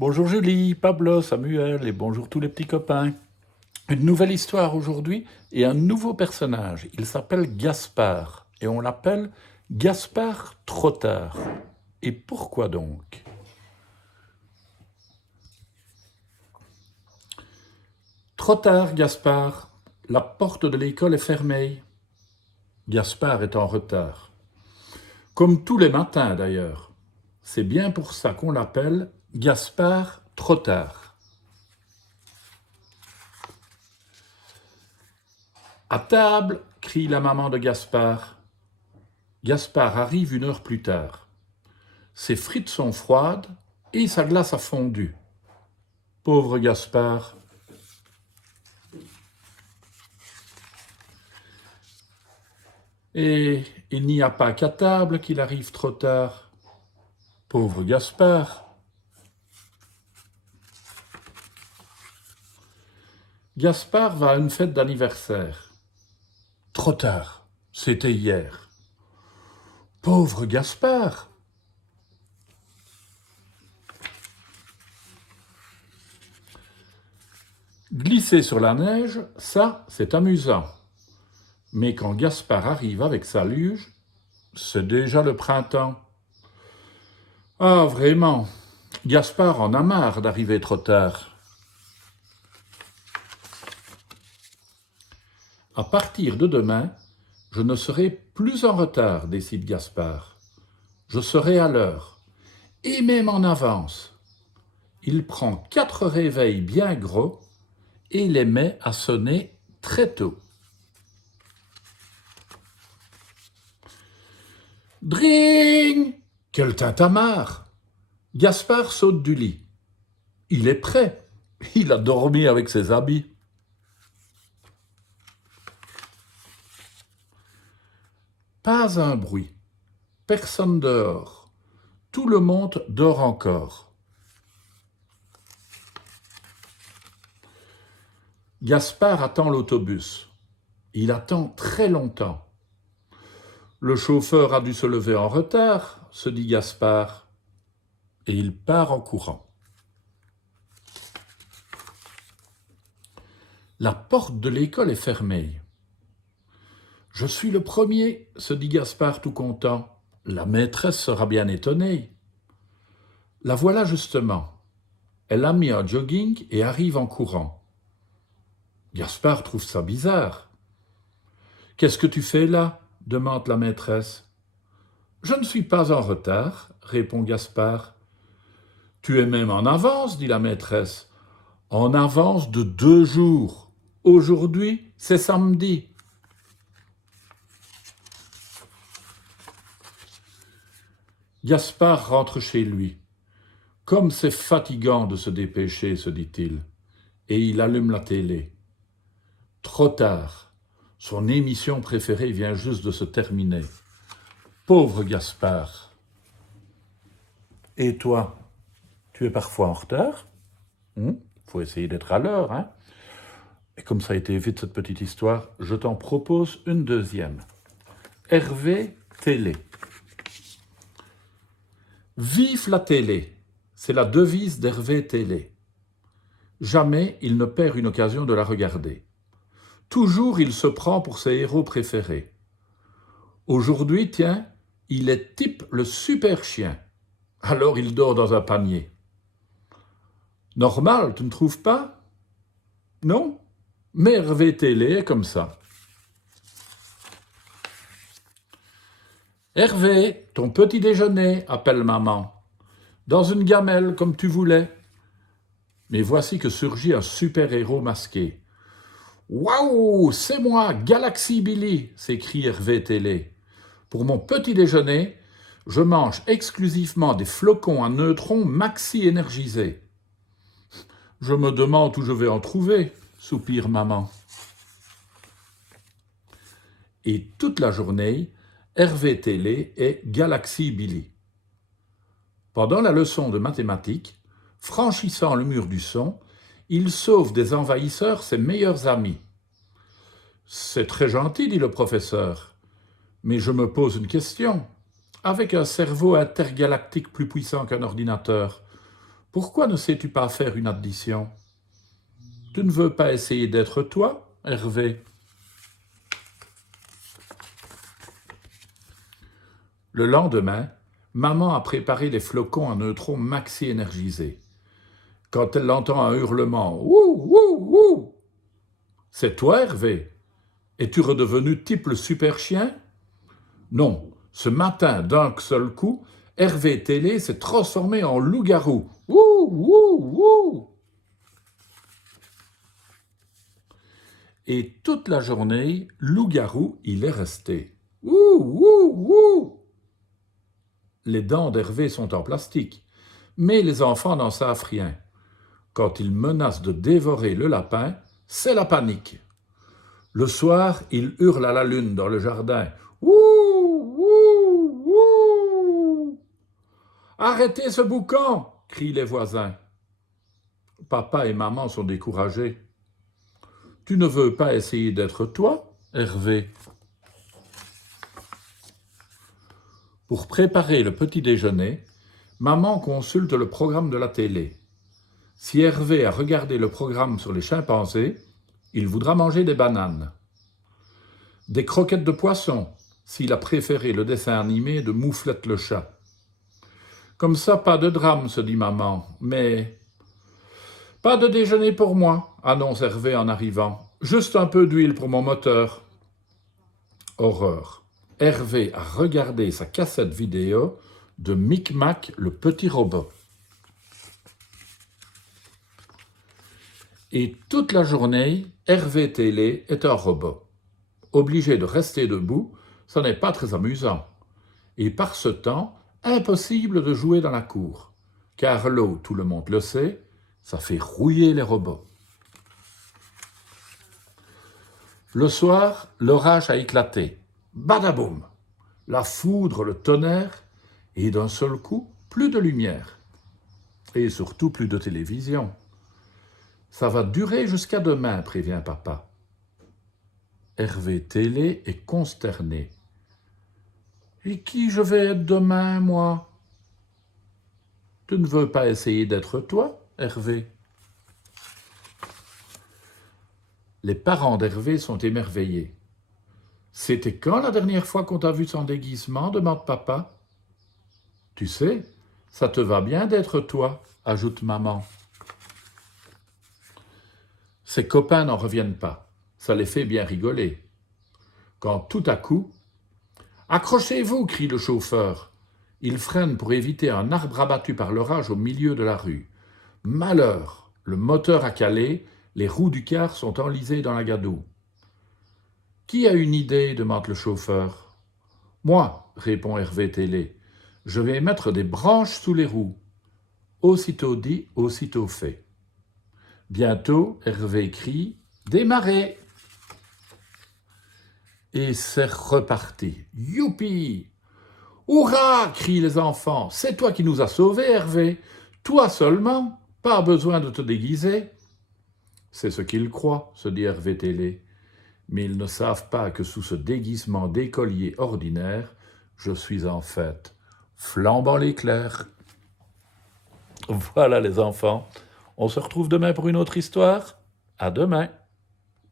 Bonjour Julie, Pablo, Samuel et bonjour tous les petits copains. Une nouvelle histoire aujourd'hui et un nouveau personnage. Il s'appelle Gaspard et on l'appelle Gaspard trop tard. Et pourquoi donc? Trop tard, Gaspard. La porte de l'école est fermée. Gaspard est en retard. Comme tous les matins d'ailleurs. C'est bien pour ça qu'on l'appelle Gaspard trop tard. À table, crie la maman de Gaspard. Gaspard arrive 1 heure plus tard. Ses frites sont froides et sa glace a fondu. Pauvre Gaspard. Et il n'y a pas qu'à table qu'il arrive trop tard. Pauvre Gaspard. Gaspard va à une fête d'anniversaire. Trop tard, c'était hier. Pauvre Gaspard. Glisser sur la neige, ça, c'est amusant. Mais quand Gaspard arrive avec sa luge, c'est déjà le printemps. Ah, vraiment, Gaspard en a marre d'arriver trop tard. À partir de demain, je ne serai plus en retard, décide Gaspard. Je serai à l'heure, et même en avance. Il prend 4 réveils bien gros et les met à sonner très tôt. Dring! Quel tintamarre! Gaspard saute du lit. Il est prêt. Il a dormi avec ses habits. Pas un bruit. Personne dehors. Tout le monde dort encore. Gaspard attend l'autobus. Il attend très longtemps. Le chauffeur a dû se lever en retard, se dit Gaspard, et il part en courant. La porte de l'école est fermée. Je suis le premier, se dit Gaspard tout content. La maîtresse sera bien étonnée. La voilà justement. Elle a mis un jogging et arrive en courant. Gaspard trouve ça bizarre. « Qu'est-ce que tu fais là ?» demande la maîtresse. « Je ne suis pas en retard, » répond Gaspard. « Tu es même en avance, » dit la maîtresse. « En avance de 2 jours. Aujourd'hui, c'est samedi. » Gaspard rentre chez lui. Comme c'est fatigant de se dépêcher, se dit-il, et il allume la télé. Trop tard. Son émission préférée vient juste de se terminer. Pauvre Gaspard. Et toi, tu es parfois en retard? Faut essayer d'être à l'heure, hein? Et comme ça a été vite cette petite histoire, je t'en propose une deuxième. Hervé Télé. Vive la télé, c'est la devise d'Hervé Télé. Jamais il ne perd une occasion de la regarder. Toujours il se prend pour ses héros préférés. Aujourd'hui, tiens, il est type le super chien. Alors il dort dans un panier. Normal, tu ne trouves pas? Non? Mais Hervé Télé est comme ça. Hervé, ton petit déjeuner, appelle maman. Dans une gamelle, comme tu voulais. Mais voici que surgit un super-héros masqué. Waouh, c'est moi, Galaxy Billy, s'écrie Hervé Télé. Pour mon petit déjeuner, je mange exclusivement des flocons à neutrons maxi énergisés. Je me demande où je vais en trouver, soupire maman. Et toute la journée, Hervé Télé est Galaxy Billy. Pendant la leçon de mathématiques, franchissant le mur du son, il sauve des envahisseurs ses meilleurs amis. C'est très gentil, dit le professeur, mais je me pose une question. Avec un cerveau intergalactique plus puissant qu'un ordinateur, Pourquoi ne sais-tu pas faire une addition? Tu ne veux pas essayer d'être toi, Hervé? Le lendemain, maman a préparé les flocons à neutrons maxi énergisés. Quand elle entend un hurlement « Ouh, ouh, ouh !» C'est toi, Hervé? Es-tu redevenu type le super chien? Non, ce matin, d'un seul coup, Hervé Télé s'est transformé en loup-garou. Ouh, ouh, ouh! Et toute la journée, loup-garou, il est resté. Ouh, ouh, ouh! Les dents d'Hervé sont en plastique, mais les enfants n'en savent rien. Quand il menace de dévorer le lapin, c'est la panique. Le soir, il hurle à la lune dans le jardin. Ouh, ouh, ouh! Arrêtez ce boucan! Crient les voisins. Papa et maman sont découragés. Tu ne veux pas essayer d'être toi, Hervé? Pour préparer le petit déjeuner, maman consulte le programme de la télé. Si Hervé a regardé le programme sur les chimpanzés, il voudra manger des bananes. Des croquettes de poisson, s'il a préféré le dessin animé de Mouflette le chat. Comme ça, pas de drame, se dit maman, mais... Pas de déjeuner pour moi, annonce Hervé en arrivant. Juste un peu d'huile pour mon moteur. Horreur. Hervé a regardé sa cassette vidéo de Micmac le petit robot. Et toute la journée, Hervé Télé est un robot. Obligé de rester debout, ça n'est pas très amusant. Et par ce temps, impossible de jouer dans la cour. Car l'eau, tout le monde le sait, ça fait rouiller les robots. Le soir, l'orage a éclaté. Badaboum! La foudre, le tonnerre, et d'un seul coup, plus de lumière. Et surtout plus de télévision. Ça va durer jusqu'à demain, prévient papa. Hervé Télé est consterné. Et qui je vais être demain, moi? Tu ne veux pas essayer d'être toi, Hervé? Les parents d'Hervé sont émerveillés. C'était quand la dernière fois qu'on t'a vu sans déguisement, demande papa. Tu sais, ça te va bien d'être toi, ajoute maman. Ses copains n'en reviennent pas. Ça les fait bien rigoler. Quand tout à coup, « Accrochez-vous » crie le chauffeur. Il freine pour éviter un arbre abattu par l'orage au milieu de la rue. Malheur, le moteur a calé, les roues du car sont enlisées dans la gadoue. « Qui a une idée » demande le chauffeur. « Moi » répond Hervé Télé. « Je vais mettre des branches sous les roues. » Aussitôt dit, aussitôt fait. Bientôt, Hervé crie « Démarrez !» Et c'est reparti. « Youpi !»« Hurrah !» crient les enfants. « C'est toi qui nous as sauvés, Hervé. Toi seulement, pas besoin de te déguiser. » C'est ce qu'ils croient, se dit Hervé Télé. Mais ils ne savent pas que sous ce déguisement d'écolier ordinaire, je suis en fait flambant l'éclair. Voilà les enfants. On se retrouve demain pour une autre histoire. À demain.